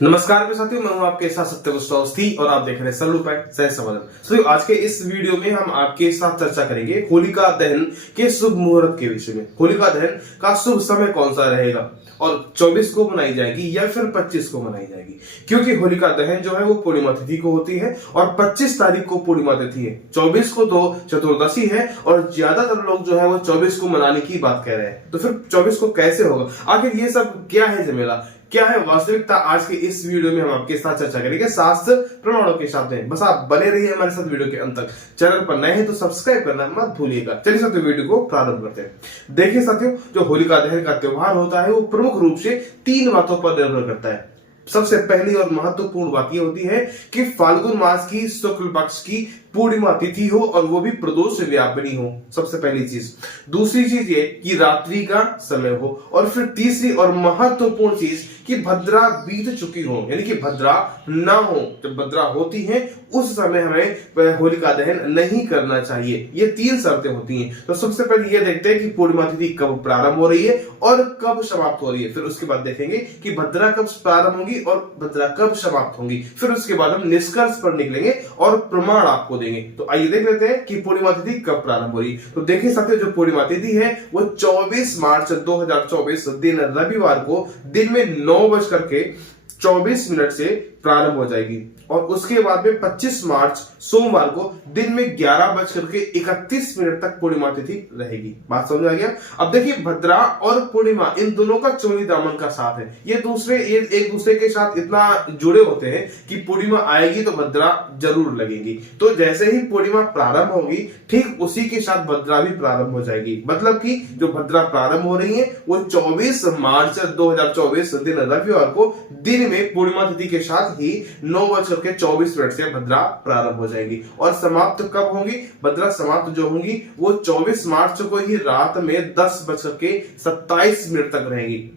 नमस्कार मेरे साथियों, मैं हूं आपके साथ सत्यवस्त अवस्थी और आप देख रहे हैं सरल उपाय सहज समाधान। तो आज के इस वीडियो में हम आपके साथ चर्चा करेंगे होलिका दहन के शुभ मुहूर्त के विषय में। होलिका दहन का शुभ समय कौन सा रहेगा और 24 को मनाई जाएगी या फिर 25 को मनाई जाएगी, क्योंकि होलिका दहन जो है वो पूर्णिमा तिथि को होती है और 25 तारीख को पूर्णिमा तिथि है, 24 को तो चतुर्दशी है और ज्यादातर लोग जो है वो 24 को मनाने की बात कह रहे हैं। तो फिर 24 को कैसे होगा, आखिर ये सब क्या है झमेला, क्या है वास्तविकता, आज के इस वीडियो में हम आपके साथ चर्चा करेंगे शास्त्र प्रमाणों के साथ में। बस आप बने रहिए हमारे साथ वीडियो के अंत तक। चैनल पर नए हैं तो सब्सक्राइब करना मत भूलिएगा। चलिए साथियों वीडियो को प्रारंभ करते हैं। देखिए साथियों, जो होलिका दहन का त्योहार होता है वो प्रमुख रूप से 3 बातों पर निर्भर करता है। सबसे पहली और महत्वपूर्ण बात यह होती है कि फाल्गुन मास की शुक्ल पक्ष की पूर्णिमा तिथि हो और वो भी प्रदोष व्यापिनी हो, सबसे पहली चीज। दूसरी चीज ये कि रात्रि का समय हो और फिर तीसरी और महत्वपूर्ण चीज कि भद्रा बीत चुकी हो, यानी कि भद्रा ना हो। जब भद्रा होती है उस समय हमें होलिका दहन नहीं करना चाहिए। ये 3 शर्तें होती हैं। तो सबसे पहले ये देखते हैं कि पूर्णिमा तिथि कब प्रारंभ हो रही है और कब समाप्त हो रही है। फिर उसके बाद देखेंगे कि भद्रा कब प्रारंभ होगी और भद्रा कब समाप्त होगी। फिर उसके बाद हम निष्कर्ष पर निकलेंगे और प्रमाण आपको देंगे। तो आइए देख लेते हैं कि पूर्णिमा तिथि कब प्रारंभ हो रही है। तो देखिए साथियों, जो पूर्णिमा तिथि है वो 24 मार्च 2024 दिन रविवार को दिन में 9:24 से प्रारंभ हो जाएगी और उसके बाद में 25 मार्च सोमवार को दिन में 11:31 तक पूर्णिमा तिथि रहेगी। बात समझ आ गया। अब देखिए, भद्रा और पूर्णिमा इन दोनों का चोली दामन का साथ है। ये एक दूसरे के साथ इतना जुड़े होते हैं कि पूर्णिमा आएगी तो भद्रा जरूर लगेगी। तो जैसे ही पूर्णिमा प्रारंभ होगी ठीक उसी के साथ भद्रा भी प्रारंभ हो जाएगी। मतलब कि जो भद्रा प्रारंभ हो रही है वो 24 मार्च 2024 दिन रविवार को दिन में पूर्णिमा तिथि के साथ ही 9:24 से भद्रा प्रारंभ हो जाएगी। और समाप्त कब होंगी? भद्रा समाप्त जो होंगी वो 24 मार्च को ही रात में 10:27 तक रहेगी,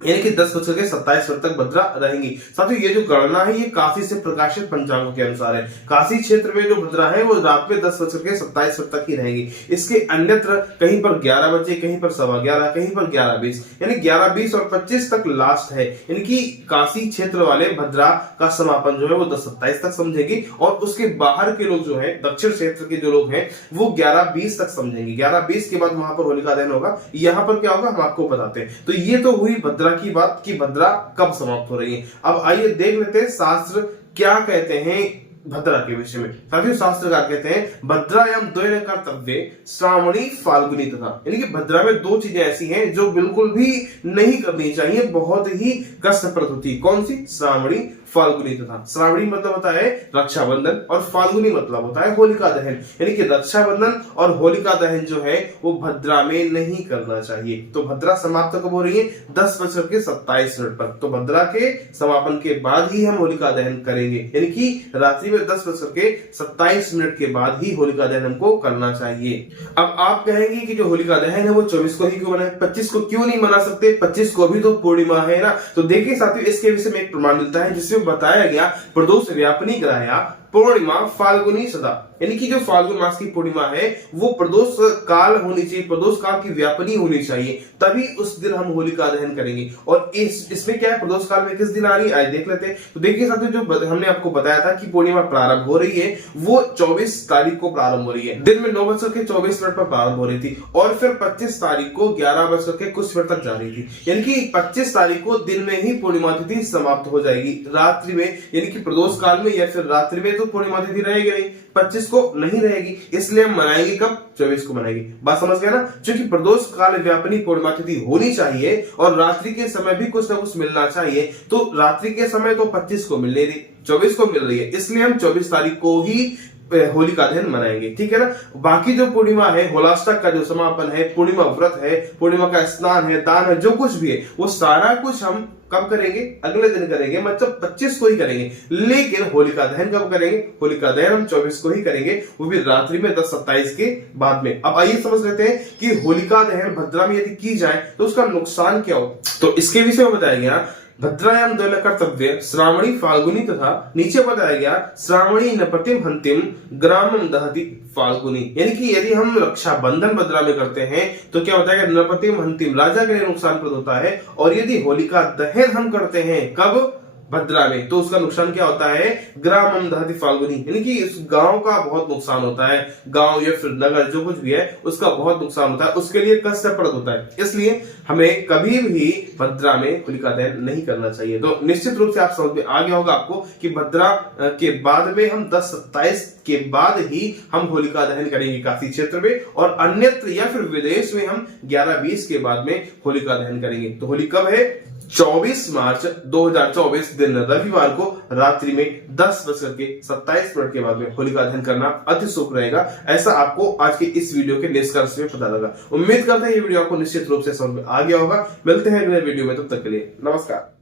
यानी कि 10:27 तक भद्रा रहेंगी। साथियों, ये जो गणना है ये काशी से प्रकाशित पंचांगों के अनुसार है। काशी क्षेत्र में जो भद्रा है वो रात में 10:27 तक ही रहेगी। इसके अन्यत्र कहीं पर 11 बजे, कहीं पर 11:15, कहीं पर 11:20, यानी 11:20 और 25 तक लास्ट है। यानी कि काशी क्षेत्र वाले भद्रा का समापन जो है वो 10:27 तक समझेंगे और उसके बाहर के लोग जो है, दक्षिण क्षेत्र के जो लोग हैं वो 11:20 तक समझेंगे। 11:20 के बाद वहां पर होलिका दहन होगा। यहाँ पर क्या होगा हम आपको बताते हैं। तो ये तो हुई भद्रा की बात कि भद्रा कब समाप्त हो रही है। अब आइए देख लेते हैं शास्त्र क्या कहते हैं भद्रा के विषय में। साथियों, शास्त्रकार कहते हैं भद्रायाम द्वय कर्तव्य श्रावणी फाल्गुनी तथा, यानी कि भद्रा में 2 चीजें ऐसी हैं जो बिल्कुल भी नहीं करनी चाहिए, बहुत ही कष्टप्रद होती है। कौन सी? श्रावणी फाल्गुनी तथा। श्रावणी मतलब होता है रक्षाबंधन और फाल्गुनी मतलब होता है होलिका दहन, यानी कि रक्षाबंधन और होलिका दहन जो है वो भद्रा में नहीं करना चाहिए। तो भद्रा समाप्त कब हो रही है? 10:27 पर। तो भद्रा के समापन के बाद ही हम होलिका दहन करेंगे, यानी कि रात्रि में 10:27 के बाद ही होलिका दहन हमको करना चाहिए। अब आप कहेंगे कि जो होलिका दहन है वो 24 को ही क्यों मनाए, 25 को क्यों नहीं मना सकते? 25 को भी तो पूर्णिमा है ना। तो देखिए साथियों, इसके विषय में एक प्रमाण मिलता है जिसमें बताया गया प्रदोष व्यापिनी ग्राह्या पूर्णिमा फाल्गुनी सदा, यानी कि जो फाल्गुन मास की पूर्णिमा है वो प्रदोष काल होनी चाहिए, प्रदोष काल की व्यापनी होनी चाहिए, तभी उस दिन हम होलिका दहन करेंगे। और इसमें क्या है, प्रदोष काल में किस दिन आ रही है आइए देख लेते हैं। तो देखिए साथियों, जो हमने आपको बताया था कि पूर्णिमा प्रारंभ हो रही है वो 24 तारीख को प्रारंभ हो रही है, दिन में 9:24 पर प्रारंभ हो रही थी और फिर 25 तारीख को 11:कुछ तक जा रही थी, यानी कि 25 तारीख को दिन में ही पूर्णिमा तिथि समाप्त हो जाएगी रात्रि में, यानी कि प्रदोष काल में या फिर रात्रि में तो पूर्णिमा तिथि रहेगी नहीं, 25 को नहीं रहेगी। इसलिए हम मनाएंगे कब? 24 को मनाएंगे। बात समझ गए ना। क्योंकि प्रदोष काल व्यापिनी पूर्णिमा तिथि होनी चाहिए और रात्रि के समय भी कुछ ना कुछ मिलना चाहिए। तो रात्रि के समय तो 25 को मिल रही, 24 को मिल रही है, इसलिए हम 24 तारीख को ही होलिका दहन मनाएंगे, ठीक है ना। बाकी जो पूर्णिमा है, होलाष्टक का जो समापन है, पूर्णिमा व्रत है, पूर्णिमा का स्नान है, दान है, जो कुछ भी है वो सारा कुछ हम कब करेंगे? अगले दिन करेंगे, मतलब 25 को ही करेंगे। लेकिन होलिका दहन कब करेंगे? होलिका दहन हम 24 को ही करेंगे, वो भी रात्रि में 10:27 के बाद में। अब आइए समझ लेते हैं कि होलिका दहन भद्रा में यदि की जाए तो उसका नुकसान क्या हो। तो इसके विषय में बताया गया भद्रायाम द्वय कर्तव्य श्रावणी फाल्गुनी तथा नीचे बताया गया श्रावणी नपतिम हंतिम ग्रामम दहति फाल्गुनी, यानी कि यदि हम रक्षाबंधन भद्रा में करते हैं तो क्या होता है कि नपतिम हंतिम राजा के लिए नुकसानप्रद होता है। और यदि होलिका दहन हम करते हैं कब? भद्रा में, तो उसका नुकसान क्या होता है, ग्रामम दहति फाल्गुनी, यानी कि इस गांव का बहुत नुकसान होता है, गांव या फिर नगर जो कुछ भी है उसका बहुत नुकसान होता है, उसके लिए कष्टप्रद होता है। इसलिए हमें कभी भी भद्रा में होलिका दहन नहीं करना चाहिए। तो निश्चित रूप से आप समझ में आ गया होगा आपको कि भद्रा के बाद में हम 10-27 के बाद ही हम होलिका दहन करेंगे काशी क्षेत्र में, और अन्यत्र या फिर विदेश में हम 11-20 के बाद में होलिका दहन करेंगे। तो होली कब है, 24 मार्च 2024 दिन रविवार को रात्रि में 10:27 के बाद में होलिका दहन करना अति शुभ रहेगा। ऐसा आपको आज के इस वीडियो के निष्कर्ष में पता लगा। उम्मीद करते हैं ये वीडियो आपको निश्चित रूप से समझ में आ गया होगा। मिलते हैं अगले वीडियो में, तब तक के लिए नमस्कार।